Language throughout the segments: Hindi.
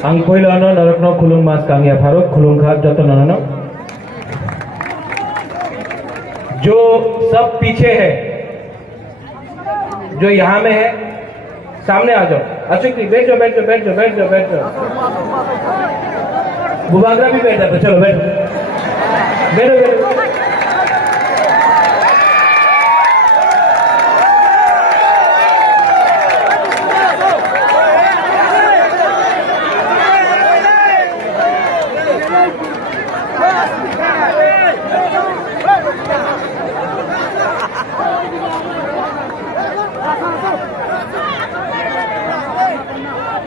आं पहिलानो नरकनो खुलुम मास कांगिया फारूक खुलुमखा जतो ननो जो सब पीछे है, जो यहाँ में है, सामने आ जाओ। अशोक जी बैठ जाओ, बैठ जाओ, बैठ जाओ, बैठ जाओ, बैठ जाओ। बुबागरा भी बैठ जाते, चलो बैठो, बैठो, बैठो।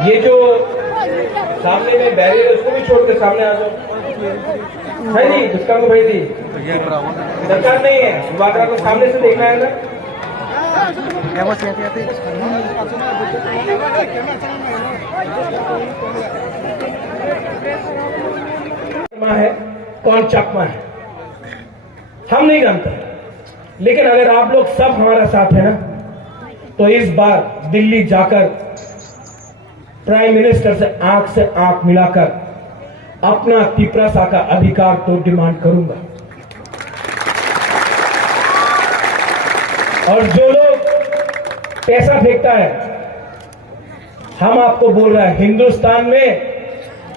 ये जो सामने में बैरियर है उसको भी छोड़ के सामने आ जाओ। है नहीं दुष्का को भाई थी दरकार नहीं है, युवाग्रा को सामने से देखना है ना। है कौन चकमा है हम नहीं जानते, लेकिन अगर आप लोग सब हमारा साथ है ना तो इस बार दिल्ली जाकर प्राइम मिनिस्टर से आंख मिलाकर अपना तिपरासा का अधिकार तो डिमांड करूंगा। और जो लोग पैसा फेंकता है, हम आपको बोल रहे हैं हिंदुस्तान में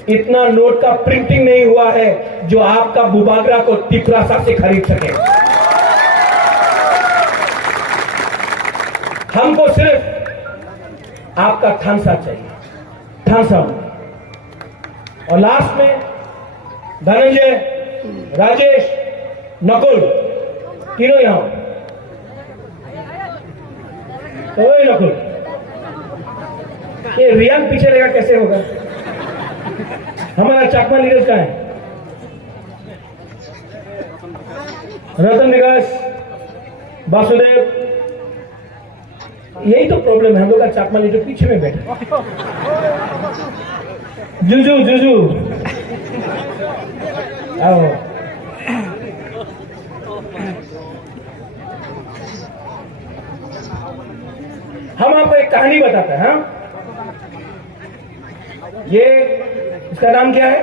इतना नोट का प्रिंटिंग नहीं हुआ है जो आपका बुबागरा को तिपरासा से खरीद सके। हमको सिर्फ आपका थांसा चाहिए, थांसा। और लास्ट में धनंजय, राजेश, नकुल तीनों यहां। तो नकुल, ये रियान पीछे रहेगा कैसे होगा? हमारा चकमा लीडर्स का है रतन विकास, वासुदेव। यही तो प्रॉब्लम है, हम लोग का चकमा लीडर पीछे में बैठे। जुजू जुजू आओ। हम आपको एक कहानी बताते हैं। ये इसका नाम क्या है?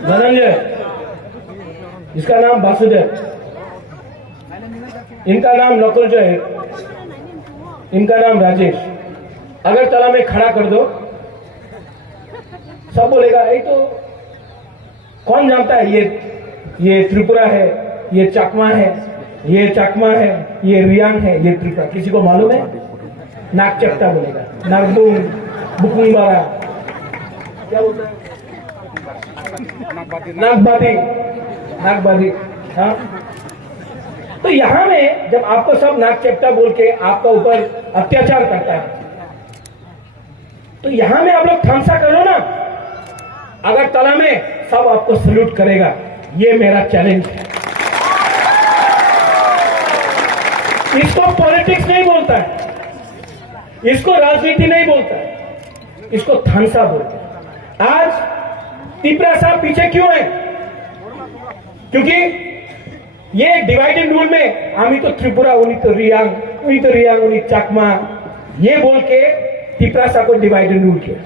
धनंजय, इसका नाम वासुदेव, इनका नाम नकुल जो है, इनका नाम राजेश। अगर तला में खड़ा कर दो, सब बोलेगा ये तो कौन जानता है, ये त्रिपुरा है, ये चकमा है, ये चकमा है, ये रियान है, ये त्रिपुरा। किसी को मालूम है? नाक चकटा बोलेगा, नागबुंग, बुकुंबारा, क्या बोलता है? नागबादी, नागबादी। हाँ, तो यहां में जब आपको सब नाक चपटा बोल के आपका ऊपर अत्याचार करता है, तो यहां में आप लोग थामसा करो ना। अगर तला में सब आपको सल्यूट करेगा, ये मेरा चैलेंज है। इसको पॉलिटिक्स नहीं बोलता है, इसको राजनीति नहीं बोलता है, इसको थानसा बोलते हैं। आज त्रिपुरा साहब पीछे क्यों है? क्योंकि ये डिवाइड एंड रूल में आमी तो त्रिपुरा उन्हीं तो रियांग उन्हीं चकमा ये बोल के त्रिपुरा साहब को डिवाइड एंड रूल किया।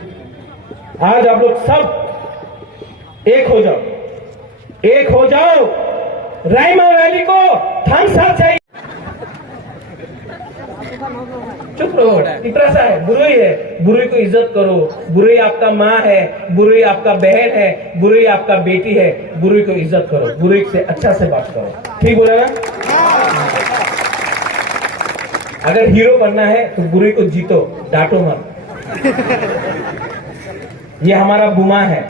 आज आप लोग सब एक हो जाओ, राइमा वैली को थानसा चाहिए। चुप रहो, त्रिपुरा सा है, बुरुई है, बुरुई को इज्जत करो। बुरुई आपका माँ है, बुरुई आपका बहन है, बुरुई आपका बेटी है, बुरुई को इज्जत करो, बुरुई से अच्छा से बात करो। ठीक बोला ना? अगर हीरो बनना है तो बुरुई को जीतो, डांटो मत। ये हमारा बुमा है,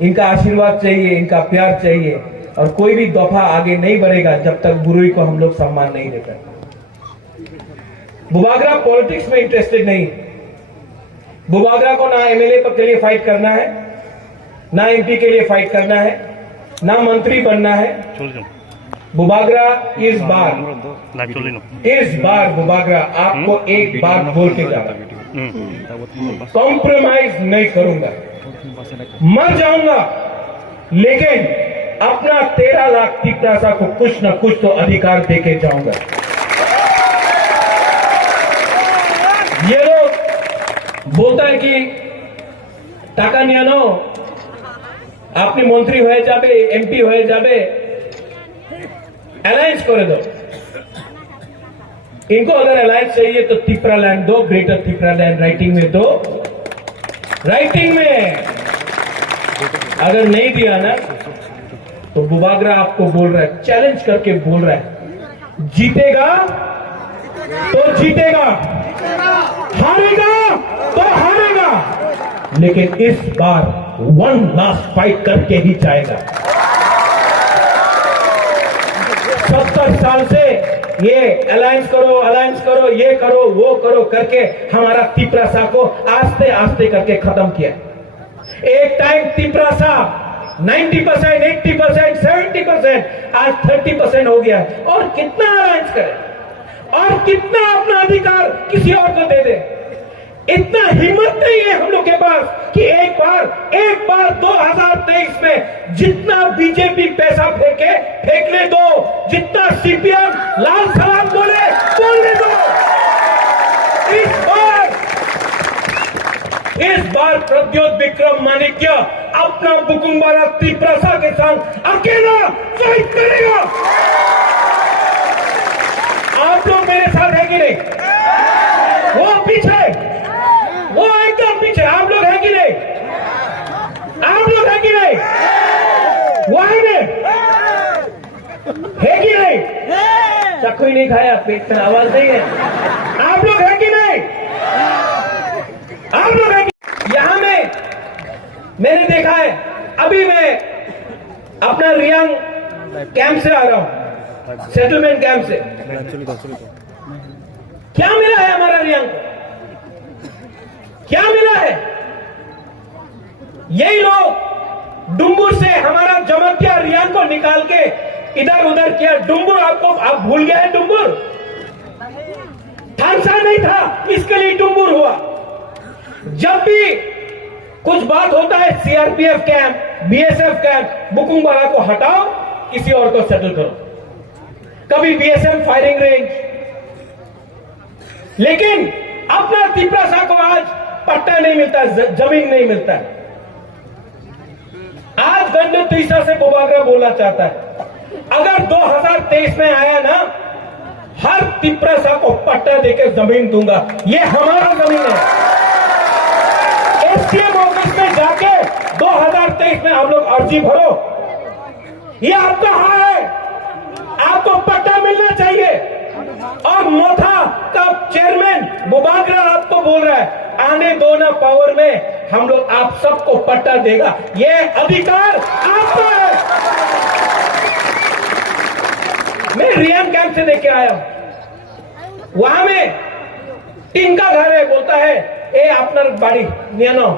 इनका आशीर्वाद चाहिए, इनका प्यार चाहिए, और कोई भी दफा आगे नहीं बढ़ेगा जब तक बुरुई को हम लोग सम्मान नहीं देते। बुबागरा पॉलिटिक्स में इंटरेस्टेड नहीं। बुबागरा को ना एमएलए के लिए फाइट करना है, ना एमपी के लिए फाइट करना है, ना मंत्री बनना है। बुबागरा इस बार बुबागरा आपको एक बात बोल के जा रहा है, कॉम्प्रोमाइज नहीं करूंगा, मर जाऊंगा, लेकिन अपना 13 लाख त्रिपुरा को कुछ न कुछ तो अधिकार देके जाऊंगा। ये लोग बोलता है कि टाका नियानो आपने मंत्री हो जाबे, एमपी हो जाबे, अलायंस कर दो। इनको अगर अलायंस चाहिए तो त्रिपुरा लैंड दो, ग्रेटर त्रिपुरा लैंड राइटिंग में दो। राइटिंग में अगर नहीं दिया ना तो बुबागरा आपको बोल रहा है, चैलेंज करके बोल रहा है, जीतेगा तो जीतेगा, हारेगा तो हारेगा, लेकिन इस बार वन लास्ट फाइट करके ही जाएगा। 70 साल से ये अलायंस करो, ये करो, वो करो करके हमारा त्रिपुरा सा को आस्ते आस्ते करके खत्म किया। एक टाइम त्रिपुरा सा 90%, 80%, 70%, आज 30% हो गया। और कितना अलायंस करें और कितना अपना अधिकार किसी और को दे दे? इतना हिम्मत नहीं है हम लोग के पास कि एक बार 2023 में जितना बीजेपी पैसा फेंकने दो, जितना सीपीएम लाल सलाम बोलने दो। इस बार प्रद्योत विक्रम माणिक्य अपना बुकुम्बारा त्रिपुरा के साथ अकेला फाइट करेगा। आप लोग मेरे साथ है कि नहीं? वो पीछे, वो एकदम पीछे, आप लोग है कि नहीं? आप लोग है कि नहीं? वहां में है कि नहीं? चक्कू ही नहीं खाया, पेट में आवाज नहीं है। आप लोग है कि नहीं? आप लोग है कि? यहां में मैंने देखा है, अभी मैं अपना रियांग कैंप से आ रहा हूं, सेटलमेंट कैंप से। क्या मिला है हमारा रियांग को? क्या मिला है? यही लोग डुम्बुर से हमारा जमतिया रियांग को निकाल के इधर उधर किया। डुम्बुर आप भूल गए हैं? डुम्बुर थानसा नहीं था, इसके लिए डुम्बुर हुआ। जब भी कुछ बात होता है सीआरपीएफ कैंप, बीएसएफ कैंप, बुकुम्बारा को हटाओ, किसी और को सेटल करो। कभी बीएसएफ फायरिंग रेंज, लेकिन अपना त्रिपुरा सा को आज पट्टा नहीं मिलता, जमीन नहीं मिलता है। आज गंडू तीसरा से बुबागरा बोलना चाहता है, अगर 2023 में आया ना, हर त्रिपुरा सा को पट्टा देकर जमीन दूंगा। ये हमारा जमीन है। एसडीएम ऑफिस में जाके 2023 में आप लोग अर्जी भरो, ये आपका हक है, आपको पट्टा मिलना चाहिए। और मोथा का चेयरमैन बुबागरा आपको बोल रहा है, आने दो ना पावर में, हम लोग आप सबको पट्टा देगा। ये अधिकार आपका है। मैं रियांग कैंप से देख के आया हूं, वहां में टीन का घर है, बोलता है ए अपना बाड़ी नियानो।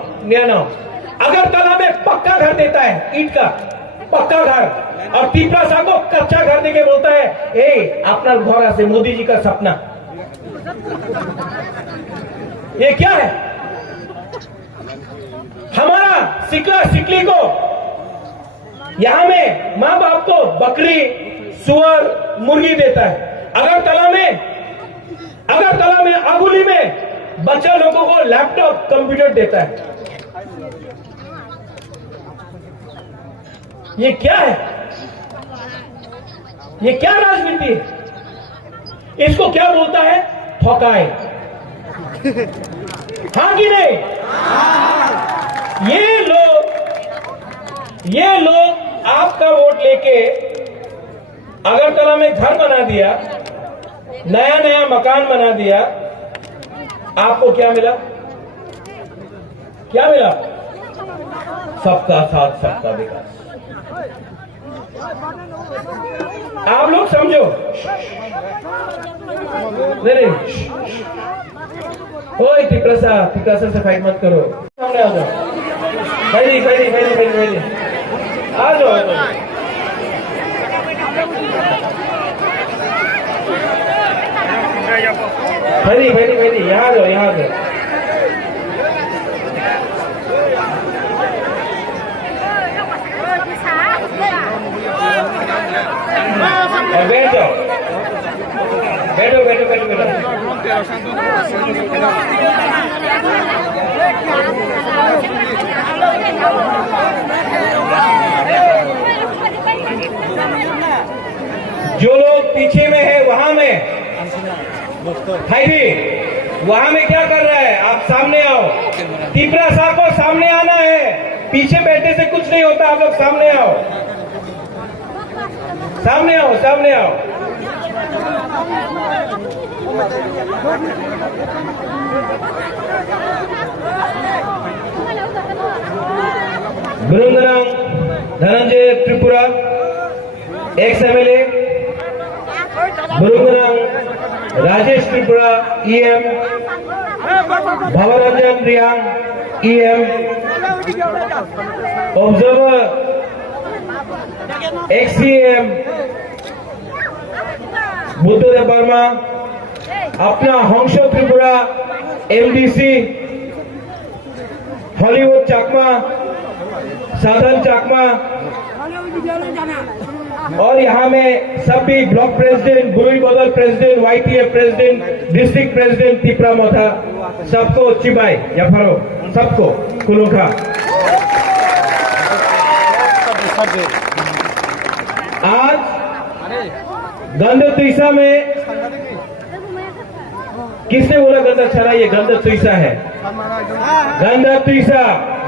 अगर तला में पक्का घर देता है, ईट का पक्का घर, और त्रिपुरा सा को कच्चा घर देके बोलता है ए अपना घर से मोदी जी का सपना। ये क्या है? हमारा सिकला सिकली को यहां में मां बाप को बकरी, सुअर, मुर्गी देता है। अगरतला में आगुली में बच्चा लोगों को लैपटॉप, कंप्यूटर देता है। ये क्या है? ये क्या राजनीति है? इसको क्या बोलता है? ठोकाए। हाँ कि नहीं? ये लोग आपका वोट लेके अगरतला में घर बना दिया, नया मकान बना दिया। आपको क्या मिला? क्या मिला? सबका साथ, सबका विकास। आप लोग समझो। नहीं, ओए तिपरा से फाइट मत करो। सामने आ जाओ। भाई आ जाओ। भाई यहाँ आ जाओ। और बैठ जाओ। बैठो। जो लोग पीछे में है वहां में वहां में क्या कर रहा है? आप सामने आओ। तिपरा साहब को सामने आना है। पीछे बैठने से कुछ नहीं होता। आप लोग सामने आओ। Brindarang Dhananjay Tripura, ex MLA. Brindarang Rajesh Tripura, EM. Bhabaranjan Reang, EM. Observer ex EM Buddhadev Verma, अपना हंसो त्रिपुरा एमडीसी, हॉलीवुड चाकमा, साधन चाकमा, और यहाँ में सभी ब्लॉक प्रेसिडेंट, बुरुई बदल president, YTF president, district president Tipra Motha, सबको चिबाई या फरो, सबको कुलुखा। आज गंध तुईसा में किसने बोला गंदा छरा? ये गंध तुईसा है। गंध तुईसा,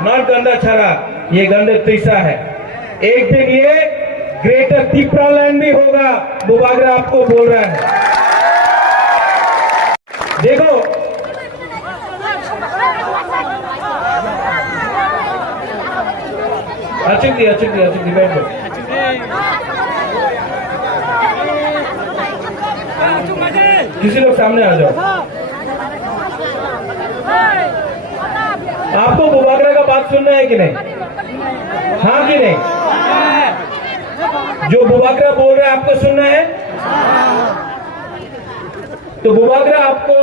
नॉट गंदा छरा, ये गंध तुईसा है। एक दिन ये ग्रेटर तिपरा लैंड भी होगा। बुबागरा आपको बोल रहा है। देखो, अचुक दी बैठो। किसी लोग सामने आ जाओ। आपको बुबागरा का बात सुनना है कि नहीं? हाँ कि नहीं? जो बुबागरा बोल रहा है आपको सुनना है? तो बुबागरा आपको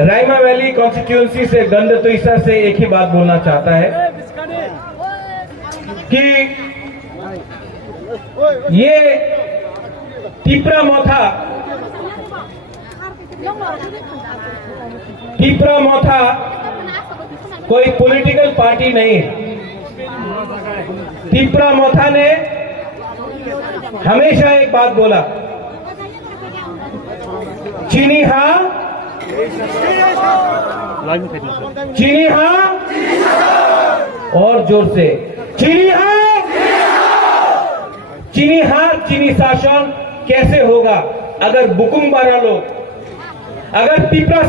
रायमा वैली कॉन्स्टिट्यूएंसी से गंध तुईसा से एक ही बात बोलना चाहता है कि ये तिपरा मोथा कोई पॉलिटिकल पार्टी नहीं है। तिपरा मोथा ने हमेशा एक बात बोला, चीनी हाँ, और जोर से चीनी हाँ, चीनी शासन कैसे होगा? अगर बुकुमबारा लोग, अगर तिपरा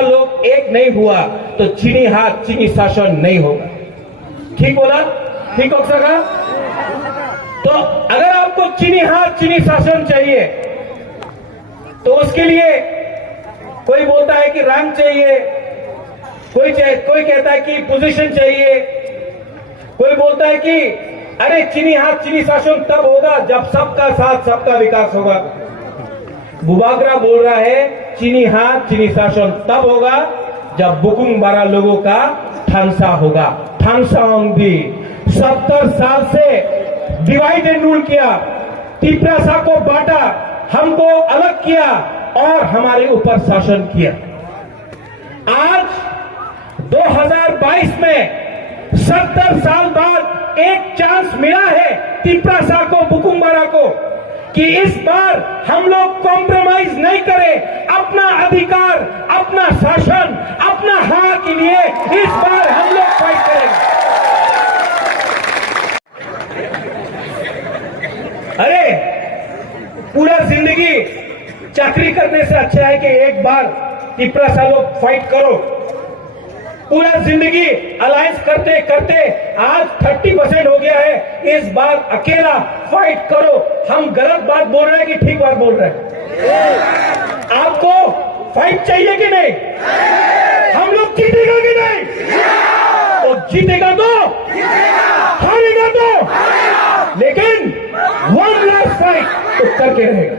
लोग एक नहीं हुआ तो चीनी हाथ, चीनी शासन नहीं होगा। ठीक बोला? ठीक हो सका? तो अगर आपको चीनी हाथ, चीनी शासन चाहिए तो उसके लिए कोई बोलता है कि रैंक चाहिए, कोई कहता है कि पोजीशन चाहिए, कोई बोलता है कि अरे चीनी हाथ, चीनी शासन तब होगा जब सबका साथ, सबका विकास होगा। बुबागरा बोल रहा है चीनी हाथ चीनी शासन तब होगा जब बुकुंग बारा लोगों का ठानसा होगा। ठानसा भी 70 साल से डिवाइड एंड रूल किया, तिपरासा को बांटा, हमको अलग किया और हमारे ऊपर शासन किया। आज 2022 में 70 साल बाद एक चांस मिला है तिपरासा को, बुकुंग बारा को, कि इस बार हम लोग कॉम्प्रोमाइज नहीं करें, अपना अधिकार, अपना शासन, अपना हक के लिए इस बार हम लोग फाइट करेंगे। अरे पूरा जिंदगी चाकरी करने से अच्छा है कि एक बार तिपरासा लोग फाइट करो। पूरा जिंदगी अलायंस करते करते आज 30% हो गया है, इस बार अकेला फाइट करो। हम गलत बात बोल रहे हैं कि ठीक बात बोल रहे हैं? आपको फाइट चाहिए कि नहीं? हम लोग जीतेगा कि नहीं? तो जीतेगा तो, हारेगा तो, लेकिन वन लास्ट फाइट तो करके रहेगा,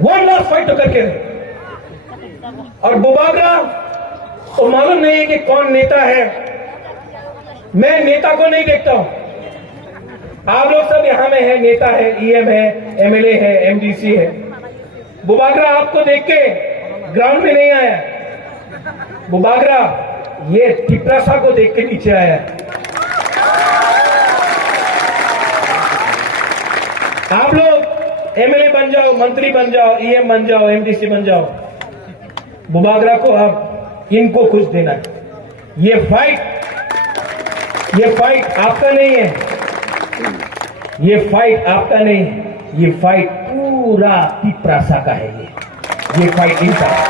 वन लास्ट फाइट तो करके रहेगा। और बुबागरा तो मालूम नहीं है कि कौन नेता है, मैं नेता को नहीं देखता हूं। आप लोग सब यहां में है, नेता है, ईएम है, एमएलए है, एमडीसी है। बुबागरा आपको देख के ग्राउंड में नहीं आया, बुबागरा ये तिपरासा को देख के नीचे आया। आप लोग एमएलए बन जाओ, मंत्री बन जाओ, ईएम बन जाओ, एमडीसी बन जाओ, बुबागरा को अब इनको कुछ देना है। ये फाइट आपका नहीं है, ये फाइट आपका नहीं है, ये फाइट पूरा तिपरासा का है। ये फाइट इनका है।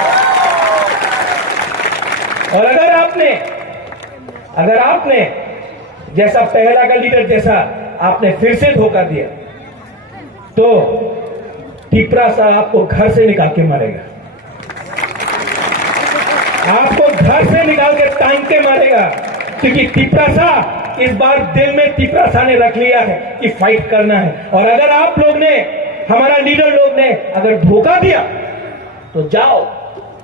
और अगर आपने जैसा पहला का लीडर जैसा आपने फिर से धोखा दिया तो तिपरासा आपको घर से निकाल के मारेगा, आपको घर से निकाल के टांग के मारेगा। क्योंकि तिपरासा इस बार दिल में तिपरासा ने रख लिया है कि फाइट करना है। और अगर आप लोग ने, हमारा लीडर लोग ने अगर धोखा दिया तो जाओ,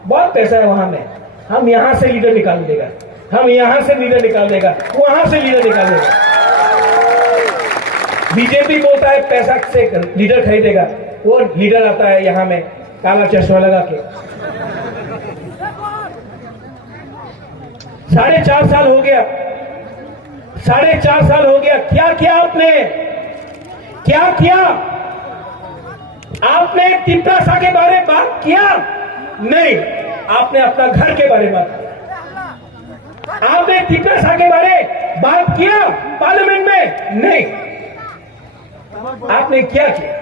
बहुत पैसा है वहां में, हम यहां से लीडर निकाल देगा, हम यहां से लीडर निकाल देगा, वहां से लीडर निकाल देगा। बीजेपी बोलता है पैसा से लीडर खरीदेगा, वो लीडर आता है यहां में काला चश्मा लगा के। 4.5 साल हो गया, 4.5 साल हो गया, क्या किया आपने? क्या किया आपने? तिपरासा के बारे में बात किया नहीं, आपने अपना घर के बारे में बात किया। आपने तिपरासा के बारे में बात किया पार्लियामेंट में? नहीं। आपने क्या किया?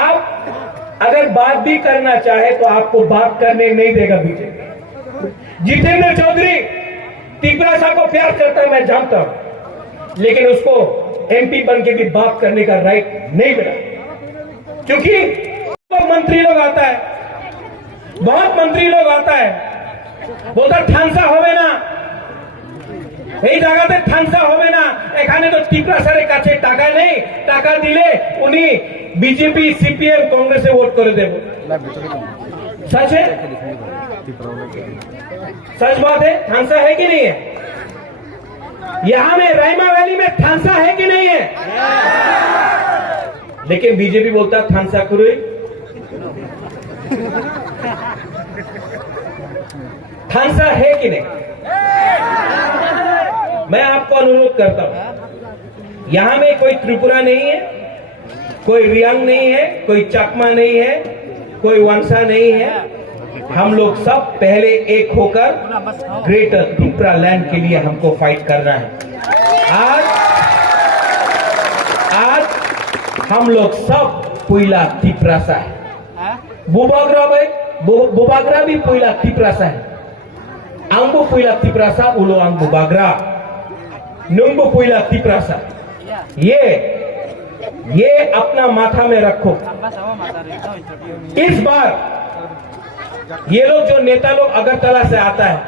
आप अगर बात भी करना चाहे तो आपको बात करने नहीं देगा बीजेपी। जितेंद्र चौधरी तिपरासा को प्यार करता है, मैं जानता हूं, लेकिन उसको एमपी बन के भी बात करने का राइट नहीं मिला। क्योंकि मंत्री लोग आता है, बहुत मंत्री लोग आता है, बोलता ठानसा होवे ना, এই জায়গাতে ঠানসা হবে না, এখানে তো টিপরাসারের কাছে টাকা নেই, টাকা দিলে উনি বিজেপি সিপিএম কংগ্রেসে ভোট করে দেব। सच है? सच बात है? ठानसा है कि नहीं है? यहां में रायमा वैली में ठानसा है कि नहीं है? लेकिन बीजेपी बोलता ठानसा करो। ठानसा है कि नहीं? मैं आपको अनुरोध करता हूं, यहां में कोई त्रिपुरा नहीं है, कोई रियांग नहीं है, कोई चकमा नहीं है, कोई वंशा नहीं है। हम लोग सब पहले एक होकर ग्रेटर त्रिपुरा लैंड के लिए हमको फाइट करना है। आज हम लोग सब पुइला तिपरासा है, बुबागरा भी पुइला तिपरासा है, आंगो पुइला तिपरासा, उलो आंग बुबागरा, नुंगो पुइला तिपरासा। ये अपना माथा में रखो। इस बार ये लोग जो नेता लोग अगरतला से आता है,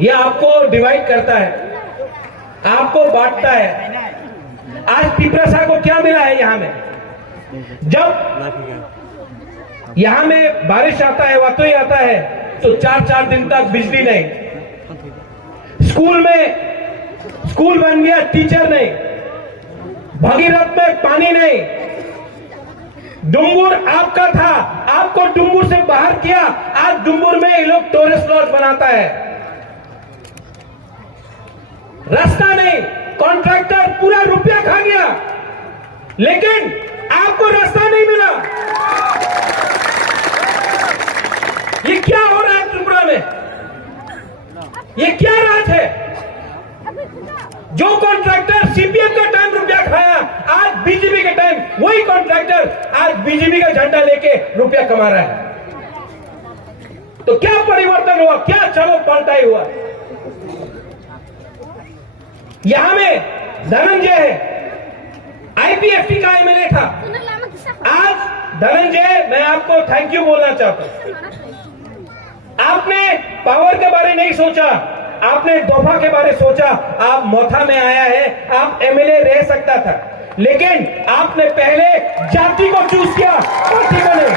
ये आपको डिवाइड करता है, आपको बांटता है। आज तिपरासा को क्या मिला है? यहां में जब यहां में बारिश आता है, वातोई आता है, तो 4-4 दिन तक बिजली नहीं। स्कूल बन गया, टीचर नहीं। भगीरथ में पानी नहीं। डुंगुर आपका था, आपको डुंगुर से बाहर किया। आज डुंगुर में ये लोग टूरिस्ट लॉज बनाता है। रास्ता नहीं, कॉन्ट्रैक्टर पूरा रुपया खा गया, लेकिन आपको रास्ता नहीं मिला। ये क्या हो रहा है त्रिपुरा में? ये क्या राज है? जो कॉन्ट्रैक्टर सीपीएम का टाइम रुपया खाया, आज बीजेपी के टाइम वही कॉन्ट्रैक्टर आज बीजेपी का झंडा लेके रुपया कमा रहा है। तो क्या परिवर्तन हुआ? क्या चलो पलटाई हुआ? यहां में धनंजय है, आईपीएफटी का एमएलए था। आज धनंजय, मैं आपको थैंक यू बोलना चाहता हूं। आपने पावर के बारे नहीं सोचा, आपने दोफा के बारे सोचा। आप मोथा में आया है, आप एमएलए रह सकता था, लेकिन आपने पहले जाति को चूज किया, पार्टी को नहीं।